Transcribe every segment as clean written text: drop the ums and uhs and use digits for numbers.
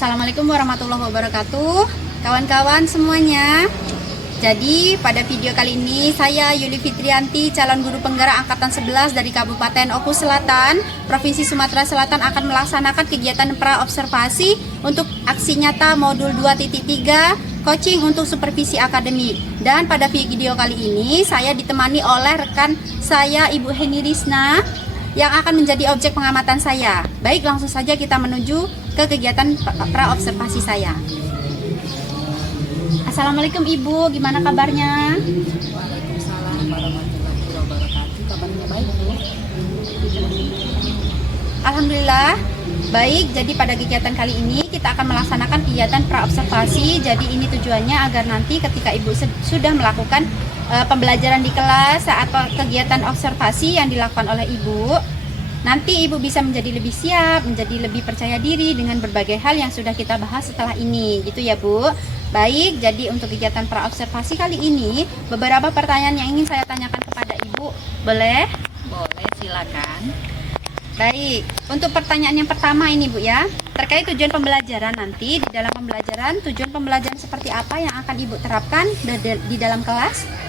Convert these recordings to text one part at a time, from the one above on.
Assalamualaikum warahmatullahi wabarakatuh, kawan-kawan semuanya. Jadi pada video kali ini saya Yuli Fitrianti, calon guru penggerak angkatan 11 dari Kabupaten Oku Selatan, Provinsi Sumatera Selatan akan melaksanakan kegiatan pra-observasi untuk aksi nyata modul 2.3 coaching untuk supervisi akademik. Dan pada video kali ini saya ditemani oleh rekan saya Ibu Heni Risna yang akan menjadi objek pengamatan saya. Baik, langsung saja kita menuju ke kegiatan pra-observasi saya. Assalamualaikum Ibu, gimana kabarnya? Waalaikumsalam warahmatullahi wabarakatuh. Kabarnya baik, Bu? Alhamdulillah baik. Jadi pada kegiatan kali ini kita akan melaksanakan kegiatan pra-observasi. Jadi ini tujuannya agar nanti ketika Ibu sudah melakukan pembelajaran di kelas saat kegiatan observasi yang dilakukan oleh Ibu, nanti Ibu bisa menjadi lebih siap, menjadi lebih percaya diri dengan berbagai hal yang sudah kita bahas setelah ini, gitu ya Bu. Baik, jadi untuk kegiatan pra-observasi kali ini beberapa pertanyaan yang ingin saya tanyakan kepada Ibu, boleh? Boleh, silakan. Baik, untuk pertanyaan yang pertama ini Bu ya, terkait tujuan pembelajaran nanti. Di dalam pembelajaran, tujuan pembelajaran seperti apa yang akan Ibu terapkan di dalam kelas?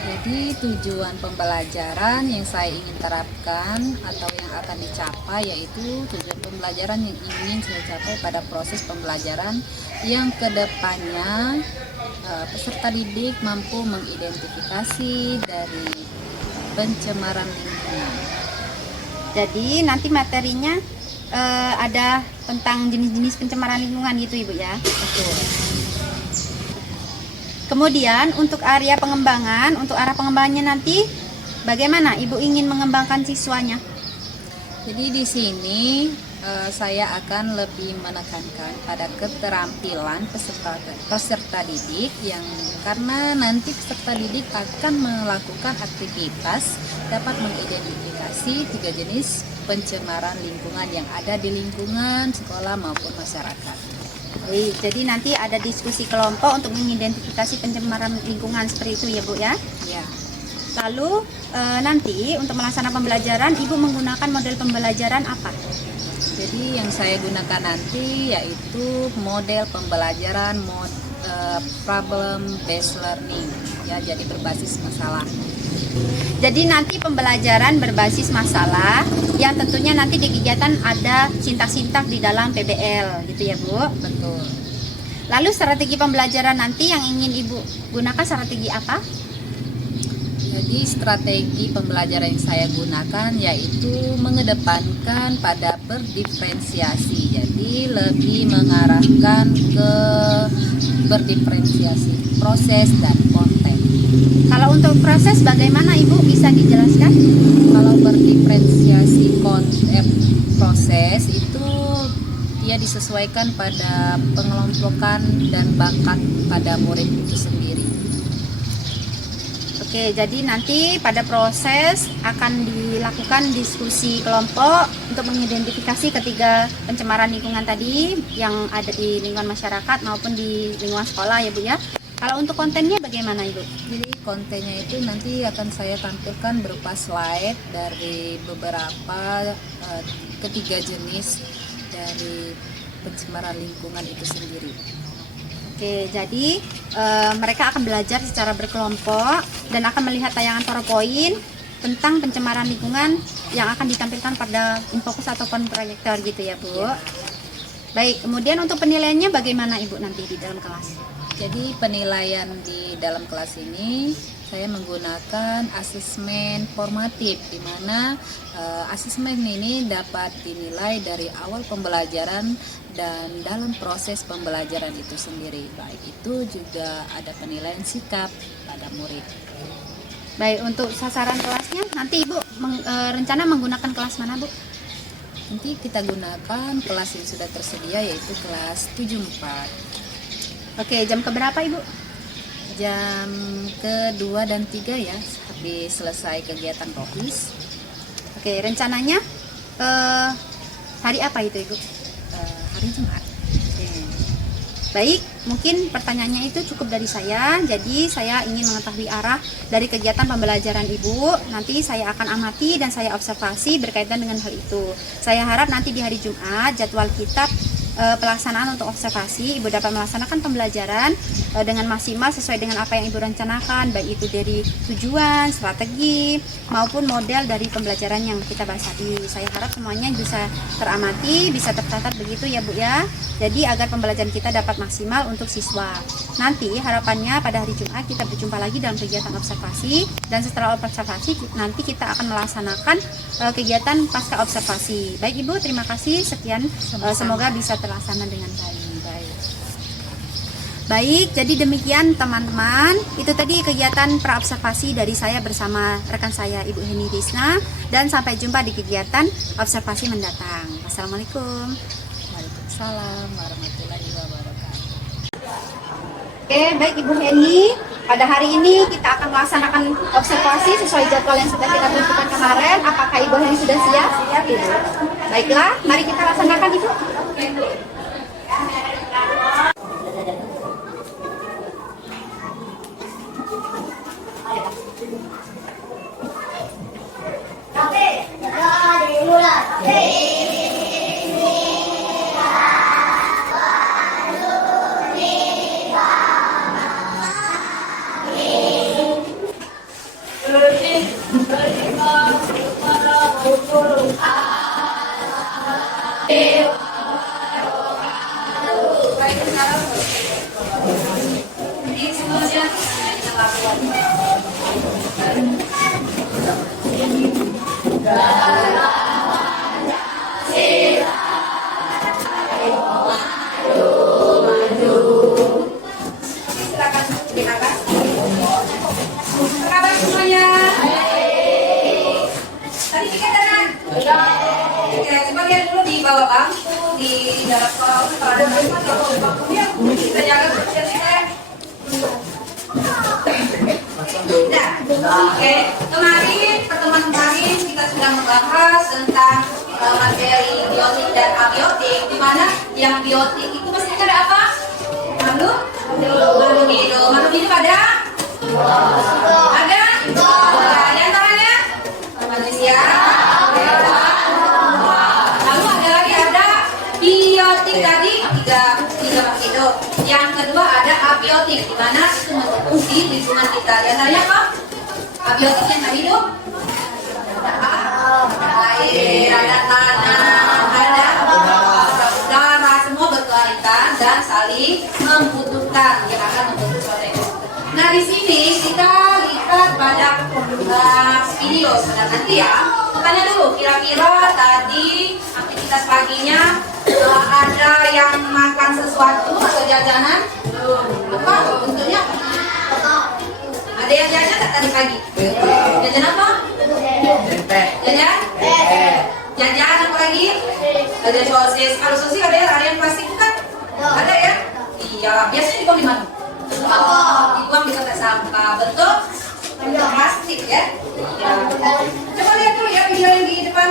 Jadi tujuan pembelajaran yang saya ingin terapkan atau yang akan dicapai yaitu tujuan pembelajaran yang ingin saya capai pada proses pembelajaran yang kedepannya peserta didik mampu mengidentifikasi dari pencemaran lingkungan. Jadi nanti materinya ada tentang jenis-jenis pencemaran lingkungan gitu Ibu ya. Betul. Kemudian untuk area pengembangan, untuk arah pengembangannya nanti bagaimana Ibu ingin mengembangkan siswanya? Jadi di sini saya akan lebih menekankan pada keterampilan peserta didik yang karena nanti peserta didik akan melakukan aktivitas dapat mengidentifikasi 3 jenis pencemaran lingkungan yang ada di lingkungan sekolah maupun masyarakat. Baik, jadi nanti ada diskusi kelompok untuk mengidentifikasi pencemaran lingkungan seperti itu ya Bu ya. Ya. Lalu nanti untuk melaksanakan pembelajaran Ibu menggunakan model pembelajaran apa? Jadi yang saya gunakan nanti yaitu model pembelajaran problem based learning ya, jadi berbasis masalah. Jadi nanti pembelajaran berbasis masalah yang tentunya nanti di kegiatan ada sintak-sintak di dalam PBL gitu ya Bu. Betul. Lalu strategi pembelajaran nanti yang ingin Ibu gunakan strategi apa? Jadi strategi pembelajaran yang saya gunakan yaitu mengedepankan pada berdiferensiasi. Jadi lebih mengarahkan ke berdiferensiasi proses dan konten. Kalau untuk proses bagaimana Ibu bisa dijelaskan? Kalau berdiferensiasi konsep proses itu dia disesuaikan pada pengelompokan dan bakat pada murid itu sendiri. Oke, jadi nanti pada proses akan dilakukan diskusi kelompok untuk mengidentifikasi ketiga pencemaran lingkungan tadi yang ada di lingkungan masyarakat maupun di lingkungan sekolah ya Bu ya. Kalau untuk kontennya bagaimana Ibu? Jadi kontennya itu nanti akan saya tampilkan berupa slide dari beberapa ketiga jenis dari pencemaran lingkungan itu sendiri. Oke, jadi mereka akan belajar secara berkelompok dan akan melihat tayangan PowerPoint tentang pencemaran lingkungan yang akan ditampilkan pada infocus ataupun proyektor gitu ya Bu. Baik, kemudian untuk penilaiannya bagaimana Ibu nanti di dalam kelas? Jadi penilaian di dalam kelas ini saya menggunakan asesmen formatif, di mana asesmen ini dapat dinilai dari awal pembelajaran dan dalam proses pembelajaran itu sendiri. Baik itu juga ada penilaian sikap pada murid. Baik, untuk sasaran kelasnya nanti Ibu rencana menggunakan kelas mana Bu? Nanti kita gunakan kelas yang sudah tersedia yaitu kelas 74. Oke, jam keberapa Ibu? Jam ke-2 dan 3 ya, habis selesai kegiatan rohis. Oke, rencananya hari apa itu Ibu? Hari Jumat. Oke. Baik, mungkin pertanyaannya itu cukup dari saya. Jadi saya ingin mengetahui arah dari kegiatan pembelajaran Ibu. Nanti saya akan amati dan saya observasi berkaitan dengan hal itu. Saya harap nanti di hari Jumat jadwal kita pelaksanaan untuk observasi, Ibu dapat melaksanakan pembelajaran dengan maksimal sesuai dengan apa yang Ibu rencanakan, baik itu dari tujuan, strategi, maupun model dari pembelajaran yang kita bahas tadi. Saya harap semuanya bisa teramati, bisa tercatat begitu ya Bu ya. Jadi agar pembelajaran kita dapat maksimal untuk siswa. Nanti harapannya pada hari Jumat kita berjumpa lagi dalam kegiatan observasi, dan setelah observasi nanti kita akan melaksanakan kegiatan pasca observasi. Baik Ibu, terima kasih. Sekian, semoga bisa terlaksana dengan baik. Baik, jadi demikian teman-teman. Itu tadi kegiatan praobservasi dari saya bersama rekan saya Ibu Heni Risna, dan sampai jumpa di kegiatan observasi mendatang. Wassalamualaikum. Waalaikumsalam warahmatullahi wabarakatuh. Oke, baik Ibu Heni. Pada hari ini kita akan melaksanakan observasi sesuai jadwal yang sudah kita tentukan kemarin. Apakah Ibu Heni sudah siap? Siap, Ibu. Baiklah, mari kita laksanakan Ibu. Coba lihat dulu di bawah bangku, di dalam kolam ada bangkunya, kita jaga kebersihannya. Nah, oke. Kemarin pertemuan kemarin kita sudah membahas tentang materi biotik dan abiotik, di mana yang biotik itu mesti ada apa? Makhluk hidup. Makhluk hidup ada? Ada? Di antaranya manusia. Biotik tadi tiga makhluk hidup. Yang kedua ada abiotik, di mana itu mendukung di lingkungan kita. Di antaranya apa? Abiotik yang tak hidup. Ada air, ada tanah, ada udara, semua berkaitan dan saling membutuhkan yang akan membentuk suatu ekosistem. Nah di sini kita lihat pada video sebentar nanti ya. Tanya dulu, kira-kira tadi aktivitas paginya ada yang makan sesuatu atau jajanan? Apa bentuknya? Ada yang jajan tak tadi pagi? Jajan apa? Jajan? Jajan apa lagi? Jajan sosis. Kalau sosis ada yang plastik bukan? Ada ya? Iya. Biasanya dibuang di mana? Dibuang di tempat sampah. Bentuk plastik ya? Coba lihat dulu ya video yang di depan.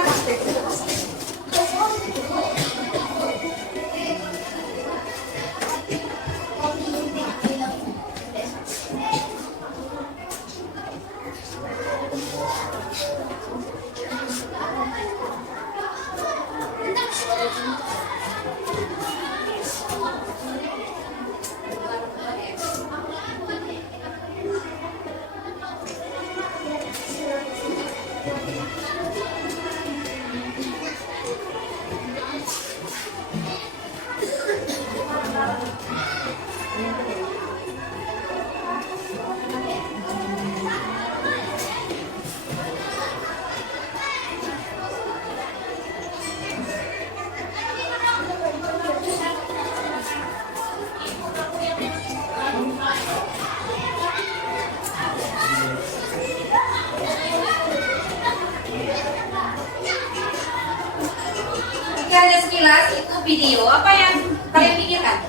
Hanya sekilas itu video, apa yang kalian pikirkan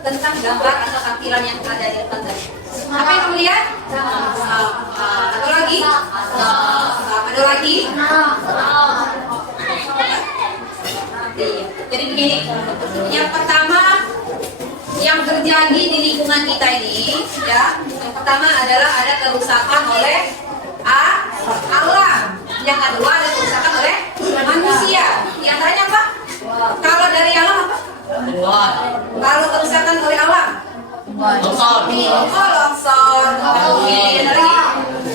tentang gambar atau tampilan yang ada di depan tadi? Apa yang kamu lihat? Ada lagi? Ada lagi? Jadi begini, yang pertama yang terjadi di lingkungan kita ini, ya, yang pertama adalah ada kerusakan oleh alam. Yang kedua ada kerusakan oleh manusia. Di antaranya apa? Kalau dari alam apa? longsor. Longsor. Oke, lagi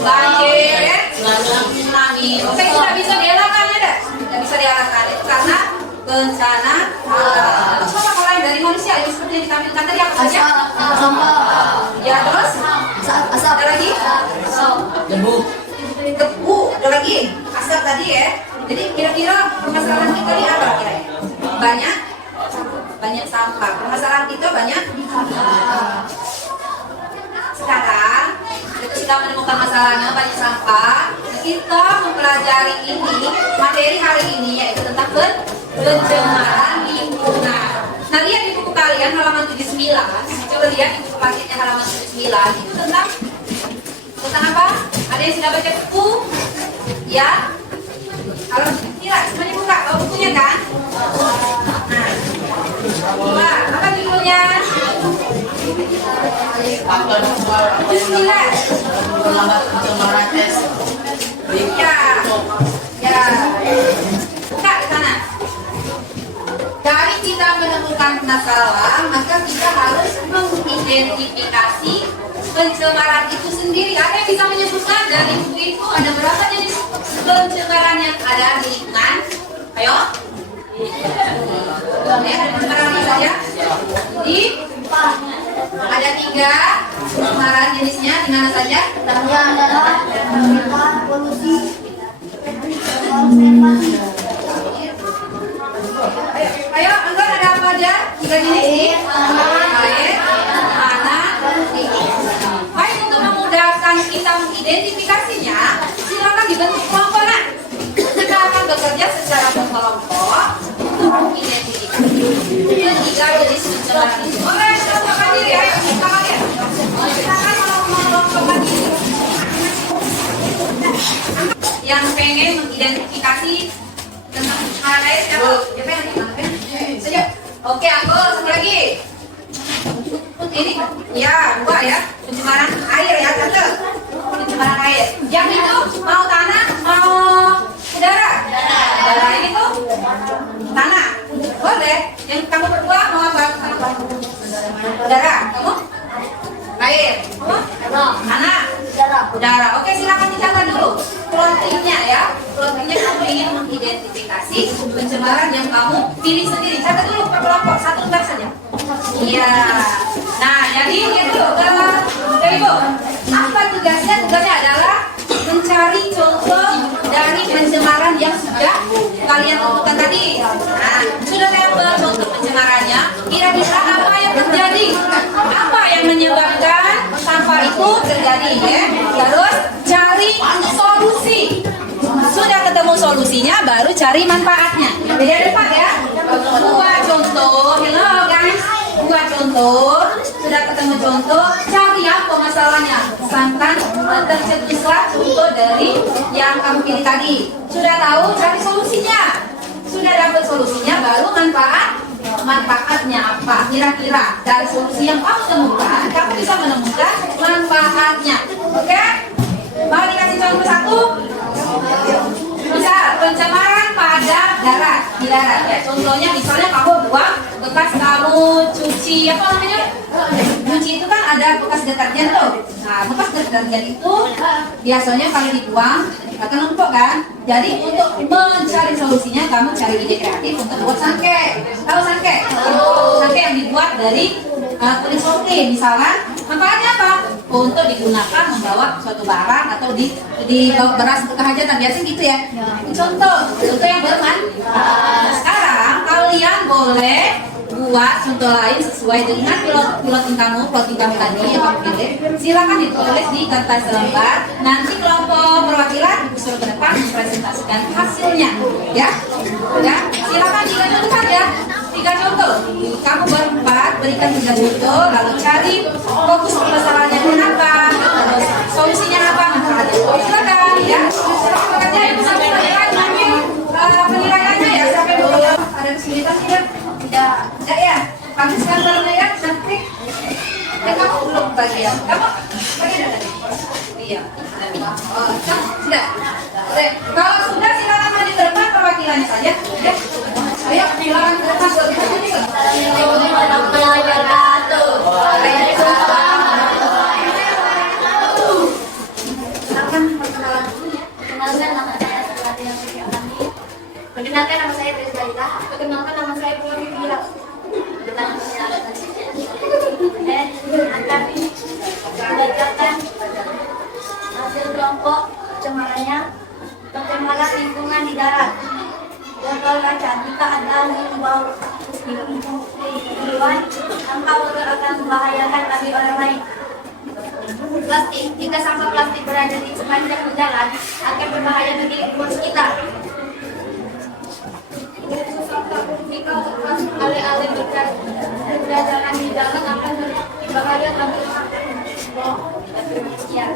banjir ya. Tsunami. Oke, tidak bisa dielakkan ya, dah. Tidak bisa dielakkan itu karena bencana alam. Coba kalau lain dari manusia yang seperti yang ditampilkan tadi apa saja? Ya, terus? Ada lagi? Debu. Ada lagi? Asap tadi ya. Jadi kira-kira permasalahan kita ini apa kira-kira? Banyak sampah. Permasalahan kita banyak. Sekarang kita sudah menemukan masalahnya banyak sampah. Kita mempelajari ini materi hari ini yaitu tentang pencemaran lingkungan. Nah, lihat di buku kalian halaman 79. Coba lihat di buku paketnya halaman 79. Itu tentang apa? Ada yang sudah baca buku? Ya. Kalau tidak, semuanya buka. Bawa bukunya kan? Nah, coba apa judulnya? Bismillah. Ya. Buka di sana. Dari kita menemukan masalah, maka kita harus mengidentifikasi pencemaran itu sendiri. Ada yang bisa menyebutkan dari buku itu ada berapa jenis pencemaran yang ada di lingkungan? Ayo. Ada pencemaran apa saja? Ada 3 pencemaran jenisnya, di mana saja? Pertama adalah polusi. Ayo, Anggar ada apa aja? 3 jenis ini? Air, tanah, baik, untuk memudahkan kita mengidentifikasinya, silakan dibentuk kelompok. Kita akan bekerja secara berkelompok untuk mengidentifikasi 3 jenis pencemaran itu. Oke, kelompokkan diri, ayo kita kalian. Silakan mengelompokkan diri. Yang pengen mengidentifikasi tentang pencemaran air siapa? Siapa yang nanti? Saja. Oke, aku satu lagi. Ini, ya, 2 ya. Pencemaran air ya, tante. Pencemaran air. Yang itu mau tanah, mau udara. Udara ini tuh tanah. Boleh. Yang kamu berdua mau apa? Udara. Kamu? Air. Kamu? Tanah. Udara. Oke, silakan dicatat dulu plottingnya ya. Plottingnya kamu ingin mengidentifikasi pencemaran yang kamu pilih sendiri. Catat dulu per kelompok, 1 lembar saja. Iya. Nah, jadi itu Ibu. Apa tugasnya? Tugasnya adalah mencari contoh dari pencemaran yang sudah kalian tentukan tadi. Nah, sudah dapat contoh pencemarannya. Kira-kira apa yang terjadi? Apa yang menyebabkan sampah itu terjadi ya? Terus cari solusi. Sudah ketemu solusinya, baru cari manfaatnya. Jadi ada 4 ya. Buat contoh, hello guys. Buat contoh, sudah ketemu contoh, cari apa masalahnya. Sangkan tercetuslah contoh dari yang kamu pilih tadi. Sudah tahu, cari solusinya. Sudah dapat solusinya, baru manfaatnya apa? Kira-kira dari solusi yang kamu temukan, kamu bisa menemukan manfaatnya. Oke? Mau dikasih contoh 1? Bisa pencemaran pada darat, di darat ya. Contohnya misalnya kamu buang bekas kamu cuci apa namanya? Cuci itu kan ada bekas deterjen tuh. Nah, bekas deterjen itu biasanya kalau dibuang akan numpuk kan. Jadi untuk mencari solusinya kamu cari ide kreatif untuk buat sangke. Tahu sangke? Sangke yang dibuat dari kulit sapi misalkan. Manfaatnya apa? Untuk digunakan membawa suatu barang atau dibawa beras untuk kehajatan, biasanya gitu ya. Contoh yang bermanfaat. Sekarang kalian boleh buat contoh lain sesuai dengan plotting kamu tadi yang kamu pilih. Silakan ditulis di kertas lembar. Nanti kelompok perwakilan disuruh ke depan mempresentasikan hasilnya. Ya, silakan ditunjukkan ya. 3 contoh. Kamu berempat berikan 3 contoh, lalu cari fokus permasalahannya kenapa, terus solusinya apa, manfaatnya. Silakan ya. Silakan bekerja yang sampai penilaiannya ya sampai ada kesulitan tidak? Tidak ya. Kami sekarang ya cantik. Ya kamu belum bagian. Kamu bagian ada? Iya. Oh, sudah. Oke. Kalau sudah silakan maju ke depan perwakilannya saja. Ya. Ayo, silakan ke depan. Assalamualaikum warahmatullahi wabarakatuh. Iwan, engkau akan membahayakan bagi orang lain. Plastik, jika sampah plastik berada di sepanjang jalan, akan berbahaya bagi lingkungan sekitar. Jika alih-alih berjalan di jalan akan berbahaya bagi ya.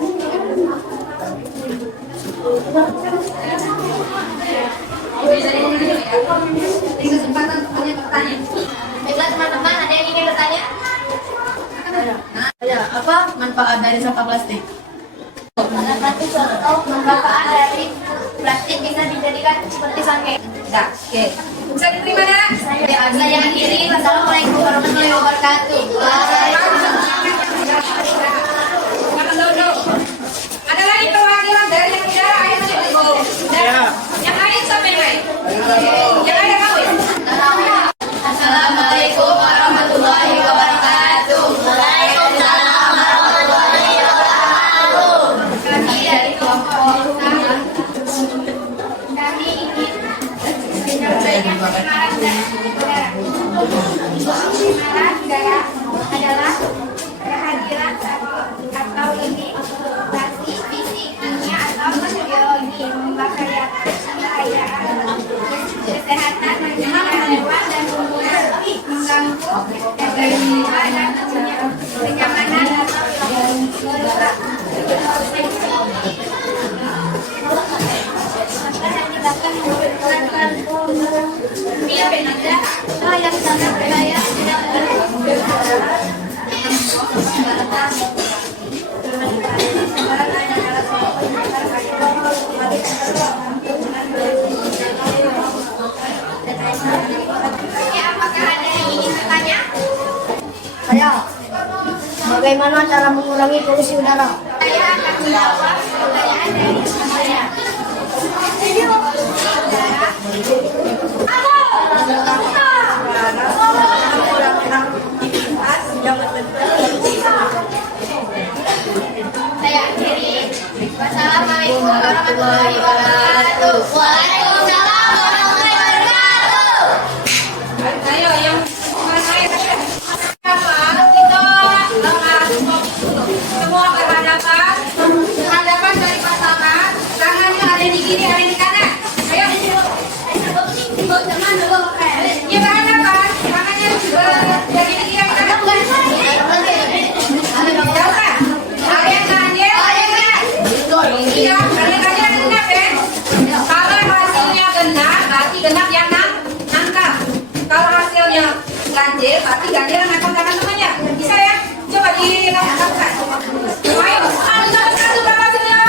Bisa diulangi dulu ya. Di kesempatan untuk bertanya. Baiklah teman-teman, ada yang ingin bertanya? Ya, apa manfaat dari sampah plastik? Plastik contoh manfaat dari plastik bisa dijadikan seperti sangke. Enggak, oke. Bisa diterima nak? Saya akhiri. Wassalamualaikum warahmatullahi wabarakatuh. Ada lagi perwakilan dari yang tidak ayo masuk ibu. Yang lain siapa yang lain? Yang lain yang lain. Assalamualaikum warahmatullahi wabarakatuh. Waalaikumsalam warahmatullahi wabarakatuh. Kami dari kelompok kami ingin menyampaikan semangat dan udara. Semangat udara adalah kehadiran atau imitasi fisik, kimia atau biologi membahayakan kesehatan manusia, hewan dan tumbuhan, mengganggu jiwa dan punya kenyamanan atau merusak. Yang sangat berbahaya apakah ada yang ingin bertanya? Saya, bagaimana cara mengurangi polusi udara? Saya akan menjawab pertanyaan dari saya. Saya akhiri. Wassalamualaikum warahmatullahi wabarakatuh. Waalaikumsalam warahmatullahi wabarakatuh. Ayo yang orang lain. Kita semua berhadapan dari pasangan. Tangannya ada di kiri, ada di kanan. Ayo. Ya berhadapan. Tangannya dari kiri yang kanan. Ada yang kanan ya? Iya, ada yang kanan genap ya. Kalau hasilnya genap, berarti genap yang nangkap. Kalau hasilnya ganjil, berarti ganjil yang nangkap tangan temannya. Bisa ya? Coba dilakukan. Ayo, satu berapa hasilnya?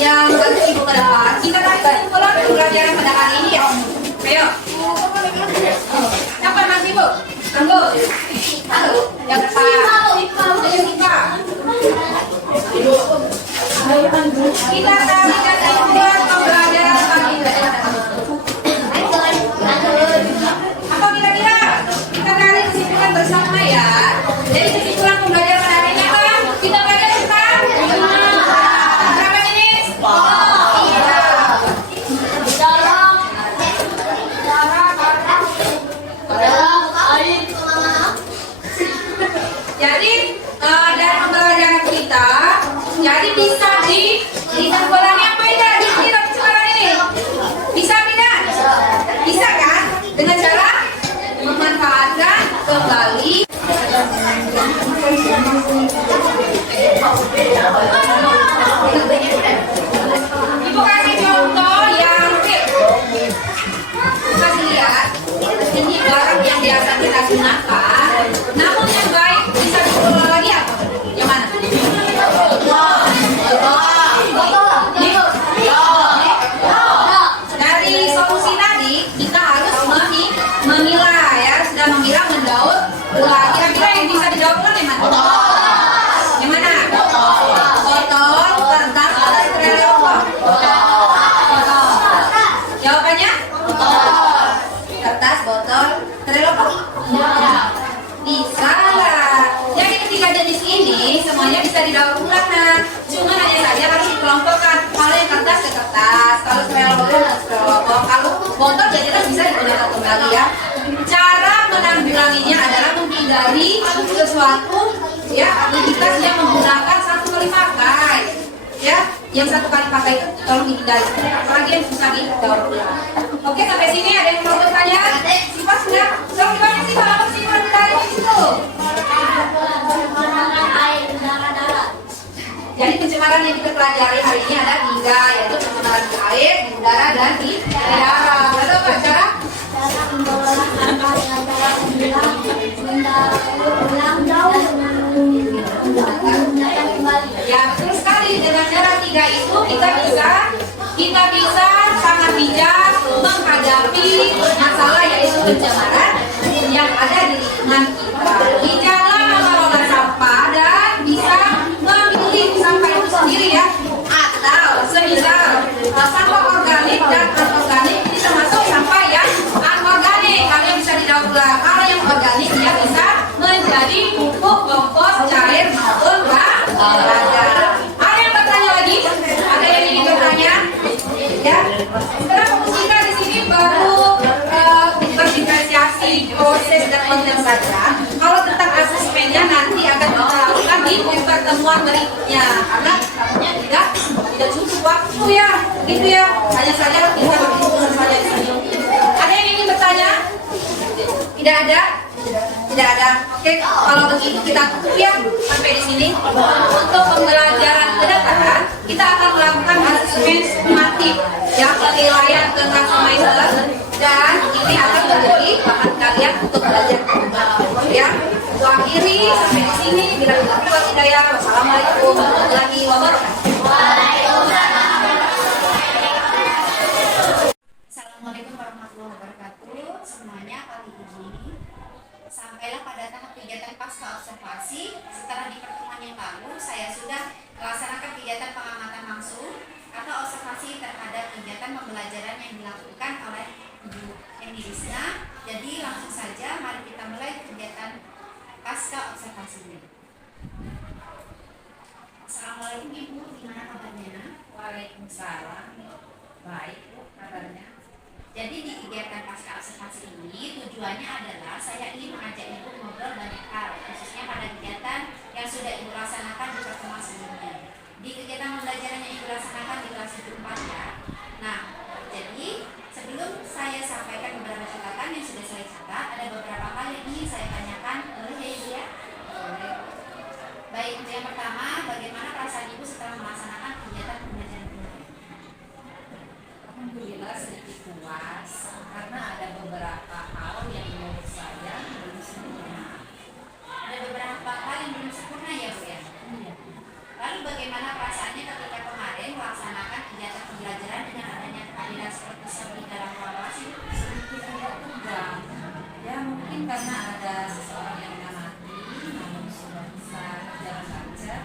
Yang bantu ibu ke depan, kita akan pulang pembelajaran pada hari ini ya. Ayo. Siapa mas ibu? Tunggu. Halo. Yang depan. Ayo kita. Kita tarikan keluar pembelajaran pagi. Apa kira-kira? Kita tarik kesimpulan bersama ya. Jadi kesimpulan pembelajaran pada hari ini apa? Kita belajar tentang berapa jenis? Jadi dari pembelajaran kita, jadi bisa ditenggelamnya apa tidak di kesempatan ini? Bisa tidak? Bisa kan? Dengan cara memanfaatkan kembali. Ibu kasih contoh yang kasih lihat. Ini barang yang biasa kita gunakan, namun yang baik bisa dikelola lagi apa? Yang mana? Dari solusi tadi kita harus botol terelopok? Bisa lah. Yang ketiga jenis ini semuanya bisa didaur ulang. Nah, cuma hanya saja harus dikelompokkan. Kalau yang kertas ke kertas, kalau terelopok ke terelopok, kalau botol jajanan bisa digunakan kembali ya. Cara menanggulanginya adalah menghindari sesuatu ya aktivitas yang menggunakan satu kali pakai. Ya, yang satu kali pakai itu tolong dihindari. Apalagi yang susah didaur ulang. Oke, sampai sini ada yang mau bertanya? Sifat sudah? Soal gimana sih kalau sifat dari itu? Jadi pencemaran yang kita pelajari hari ini ada 3, yaitu pencemaran di air, di udara, dan di darat. Lalu apa cara? Ya, betul sekali. Dengan cara 3 itu kita bisa sangat bijak menghadapi masalah yaitu pencemaran yang ada di lingkungan kita. Bijaklah mengelola sampah dan bisa memilih sampah itu sendiri ya. Atau semisal sampah organik dan anorganik ini termasuk sampah yang anorganik, kalian bisa didaur ulang. Kalau yang organik dia bisa menjadi pupuk, kompos, cair maupun belajar. Ada yang bertanya lagi? Ada yang ingin bertanya? Ya. Sekarang fokus kita di sini baru berdiferensiasi proses dan konten saja. Kalau tentang asesmennya nanti akan kita lakukan di pertemuan berikutnya. Karena katanya tidak cukup waktu ya, gitu ya. Hanya saja kita berfokus saja di sini. Ada yang ingin bertanya? Tidak ada? Tidak ada. Oke, kalau begitu kita tutup ya sampai di sini. Untuk pembelajaran kedepan kita akan melakukan asesmen sistematik yang penilaian tentang semester dan ini akan menjadi bahan kalian untuk belajar ya. Aku akhiri sampai di sini. Bila berkata hidayah. Wassalamualaikum warahmatullahi wabarakatuh. Assalamualaikum warahmatullahi wabarakatuh. Semuanya kali ini sampailah pada tahap kegiatan pasca observasi. Setelah di pertemuan yang lalu saya sudah melaksanakan kegiatan pengamatan langsung atau observasi terhadap kegiatan pembelajaran yang dilakukan oleh Ibu Emilisna. Jadi langsung saja mari kita mulai kegiatan pasca observasi ini. Assalamualaikum Ibu, gimana kabarnya? Waalaikumsalam. Baik, kabarnya. Jadi di kegiatan pasca observasi ini tujuannya adalah saya ingin mengajak Ibu ngobrol banyak hal, khususnya pada kegiatan yang sudah Ibu laksanakan di pertemuan sebelumnya. Di kegiatan pembelajaran yang Ibu laksanakan di kelas 4 ya. Nah, jadi sebelum saya sampaikan beberapa catatan yang sudah saya catat, ada beberapa hal yang ingin saya tanyakan. Boleh ya Ibu ya? Boleh. Baik, untuk yang pertama, bagaimana perasaan Ibu setelah melaksanakan kegiatan pembelajaran kemarin? Alhamdulillah sedikit puas karena ada beberapa hal yang menurut saya belum sempurna. Ada beberapa hal yang belum sempurna ya Bu ya? Iya. Lalu bagaimana perasaannya ketika kemarin melaksanakan kegiatan pembelajaran dengan adanya kehadiran seperti dalam kelas ini? Sedikit agak tegang. Ya mungkin karena ada seseorang yang mengamati, namun sudah bisa jalan lancar.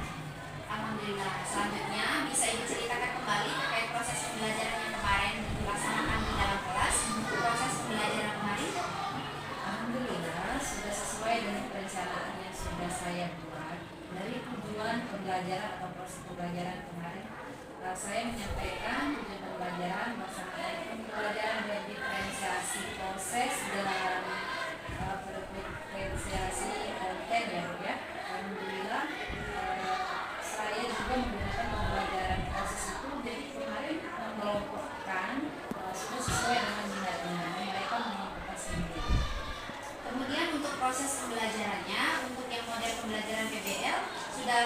Alhamdulillah. Selanjutnya bisa Ibu ceritakan kembali terkait proses pembelajaran yang kemarin dilaksanakan di dalam kelas. Proses pembelajaran kemarin Alhamdulillah sudah sesuai dengan perencanaan yang sudah saya buat. Dari tujuan pembelajaran atau proses pembelajaran kemarin, saya menyampaikan tujuan pembelajaran melaksanakan pembelajaran dan diferensiasi proses dan diferensiasi konten ya. Alhamdulillah saya juga menggunakan pembelajaran proses itu. Jadi kemarin mengelompokkan sudah sesuai dengan minatnya. Mereka mengelompokkan sendiri. kemudian untuk proses pembelajarannya, untuk yang model pembelajaran PBL sudah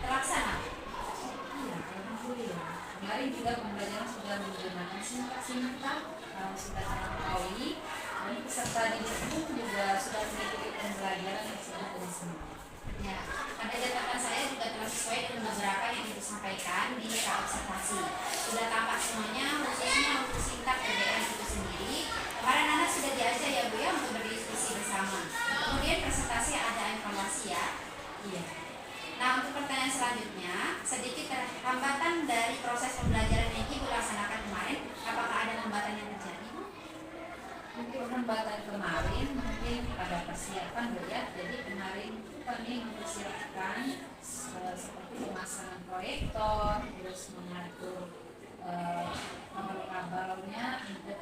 terlaksana. Iya, alhamdulillah. Kemarin juga pembelajaran sudah menggunakan singkat-singkat, sudah mengetahui, dan peserta didik pun juga sudah mengikuti pembelajaran tersebut dari semua. Ya, pada catatan saya juga telah sesuai dengan beberapa yang Ibu sampaikan di observasi. Sudah tampak semuanya, khususnya untuk singkat PBL itu sendiri. Kemarin anak sudah diajak ya Bu ya untuk berdiskusi bersama. Kemudian presentasi ada evaluasi ya. Iya. Nah, untuk pertanyaan selanjutnya, sedikit hambatan dari proses pembelajaran yang Ibu laksanakan kemarin, apakah ada hambatan yang terjadi? Untuk hambatan kemarin mungkin pada persiapan Bu ya. Jadi kemarin kami mempersiapkan seperti pemasangan proyektor, terus mengatur nomor kabelnya untuk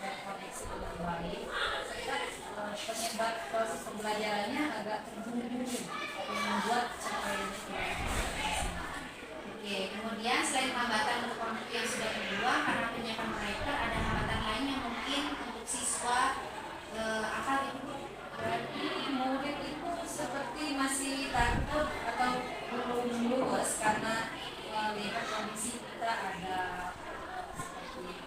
terkoneksi dengan baik. Penyebab proses pembelajarannya agak terburu-buru yang membuat capaiannya tidak maksimal. Oke, kemudian selain hambatan untuk waktu yang sudah terbuang karena penyiapan proyektor, ada hambatan lain yang mungkin untuk siswa apa itu Bu? Berarti murid itu seperti masih takut atau belum luwes karena melihat kondisi kita ada seperti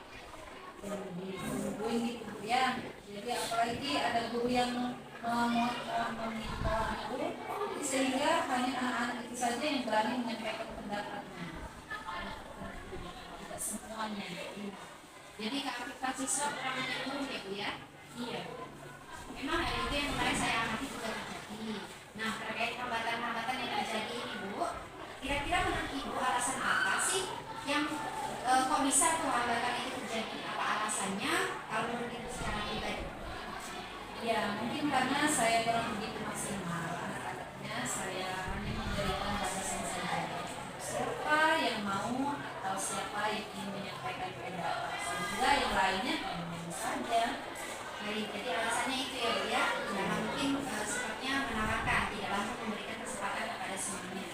ditungguin gitu ya. Jadi apalagi ada guru yang meminta guru, sehingga hanya anak-anak itu saja yang berani menyampaikan pendapatnya. Tidak semuanya. Jadi keaktifan siswa kurang menurun ya Bu ya? Iya. Memang hal itu yang kemarin saya amati juga terjadi. Nah, terkait hambatan-hambatan yang terjadi ini Bu, kira-kira menurut Ibu alasan apa sih yang kok bisa tuh hambatan itu terjadi? Apa alasannya? Kalau menurut Ibu secara pribadi? Ya, mungkin karena saya kurang begitu maksimal anak-anaknya, saya hanya memberikan batasan saja. Siapa yang mau atau siapa yang ingin menyampaikan pendapat, sehingga yang lainnya hanya saja. Baik, jadi alasannya itu ya Bu ya, karena mungkin sifatnya menawarkan, tidak langsung memberikan kesempatan kepada semuanya.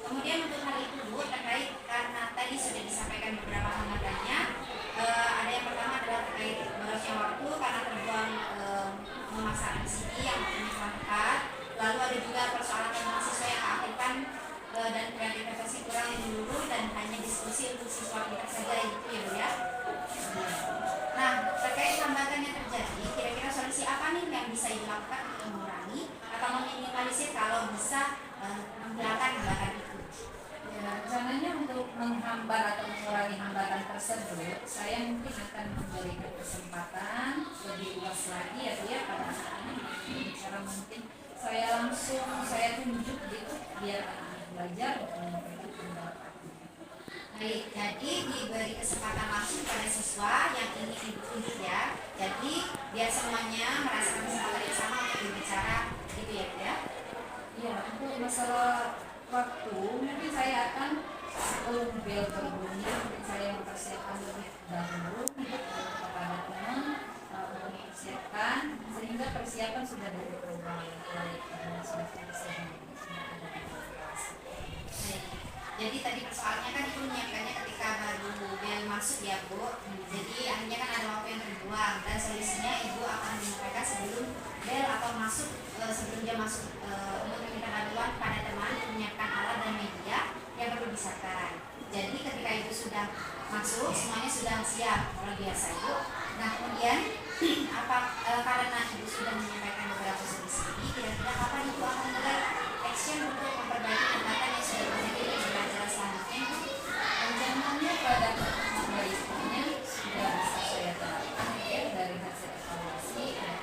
Kemudian untuk hal itu Bu, terkait karena tadi sudah disampaikan beberapa hambatannya, ada yang pertama adalah terkait borosnya waktu karena terbuang memaksakan CD yang waktunya telah tepat. Lalu ada juga persoalan mahasiswa yang keaktifan dan kreativitasnya kurang menyeluruh dan hanya diskusi untuk siswa kita saja itu ya Bu ya. Nah, terkait hambatan yang terjadi, kira-kira solusi apa nih yang bisa dilakukan untuk mengurangi atau meminimalisir kalau bisa menghilangkan hambatan itu? Ya, rencananya untuk menghambat atau mengurangi hambatan tersebut, saya mungkin akan memberikan kesempatan lebih luas lagi ya Bu ya pada anak-anak. Cara mungkin saya tunjuk gitu biar anak-anak belajar untuk menyampaikan pendapat. Baik, jadi diberi kesempatan langsung pada siswa yang ingin ditunjuk ya. Jadi biar semuanya merasakan kesempatan yang sama untuk berbicara gitu ya Bu ya. Ya, untuk masalah waktu, mungkin saya akan sebelum bel berbunyi, mungkin saya mempersiapkan lebih dahulu kepada teman untuk mempersiapkan, sehingga persiapan sudah dari sudah selesai. Jadi tadi persoalannya kan itu menyiapkannya ketika baru bel masuk ya Bu. Jadi akhirnya kan ada waktu yang terbuang dan solusinya Ibu akan menyampaikan sebelum bel atau masuk sebelum dia masuk untuk meminta bantuan pada teman menyiapkan alat dan media yang perlu disiapkan. Jadi ketika Ibu sudah masuk semuanya sudah siap luar biasa Ibu. Nah kemudian karena Ibu sudah menyampaikan beberapa solusi ini, kira-kira kapan Ibu akan mulai action untuk memperbaiki hambatan yang sudah terjadi di pelajaran selanjutnya? Rencananya pada pertemuan berikutnya sudah bisa saya terapkan ya dari hasil evaluasi dan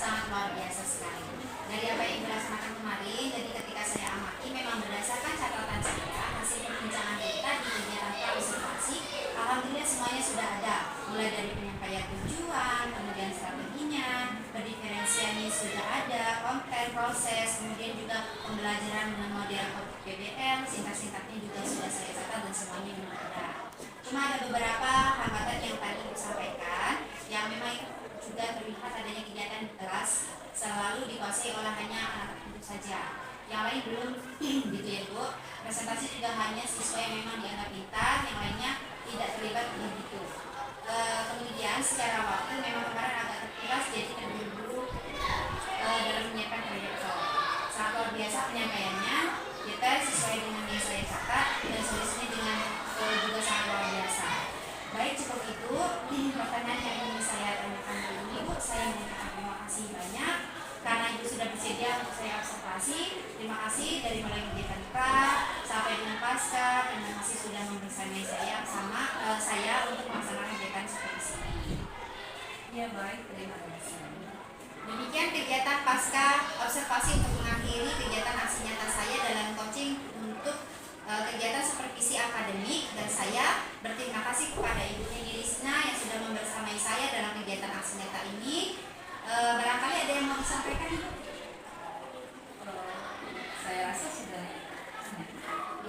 Sangat luar biasa sekali. Dari apa yang Ibu laksanakan kemarin, jadi ketika saya amati memang berdasarkan catatan saya, hasil perbincangan kita di kegiatan observasi, alhamdulillah semuanya sudah ada. Mulai dari penyampaian tujuan, kemudian strateginya, pendiferensiannya sudah ada, konten, proses, kemudian juga pembelajaran dengan model PBL, singkat-singkatnya juga sudah saya catat dan semuanya memang ada. Cuma ada beberapa hambatan yang tadi Ibu sampaikan, yang memang juga terlihat adanya kegiatan di kelas selalu dikuasai oleh hanya anak itu saja. Yang lain belum gitu ya Bu. Presentasi juga hanya siswa yang memang dianggap pintar, yang lainnya tidak terlibat begitu. Kemudian secara waktu memang kemarin agak terkuras jadi terburu-buru dalam menyiapkan proyektor. Sangat luar biasa penyampaiannya, kita sesuai dengan yang saya catat dan solusinya dengan juga sangat luar biasa. Baik, cukup itu pertanyaan yang ingin saya tanyakan kali ini Bu. Saya mengucapkan terima kasih banyak karena Ibu sudah bersedia untuk saya observasi. Terima kasih dari mulai kegiatan pra sampai dengan pasca. Terima kasih sudah membersamai saya untuk melaksanakan kegiatan seperti ini. ya baik, terima kasih. Demikian kegiatan pasca observasi untuk mengakhiri kegiatan aksi nyata saya dalam coaching untuk kegiatan supervisi akademik, dan saya berterima kasih kepada Ibu Nini Risna yang sudah membersamai saya dalam kegiatan aksi nyata ini. Barangkali ada yang mau disampaikan, Ibu? Saya rasa sudah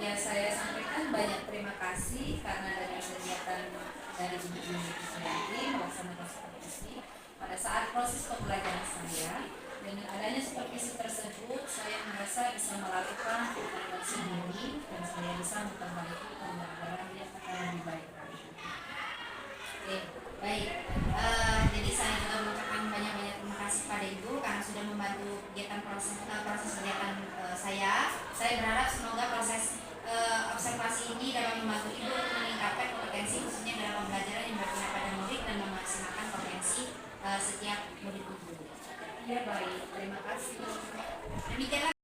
ya saya sampaikan banyak terima kasih karena dari kegiatan dari Ibu Fitrianti melaksanakan supervisi pada saat proses pembelajaran saya. Dengan adanya supervisi tersebut, saya merasa bisa melakukan evaluasi diri dan saya bisa memperbaiki pembelajaran yang akan lebih baik lagi. Oke, baik. Jadi saya juga mengucapkan banyak-banyak terima kasih pada Ibu karena sudah membantu kegiatan proses kegiatan saya. Saya berharap semoga proses observasi ini dapat membantu Ibu untuk meningkatkan kompetensi khususnya dalam pembelajaran yang berguna pada murid dan memaksimalkan potensi setiap murid Ibu. Ya baik, terima kasih. Demikianlah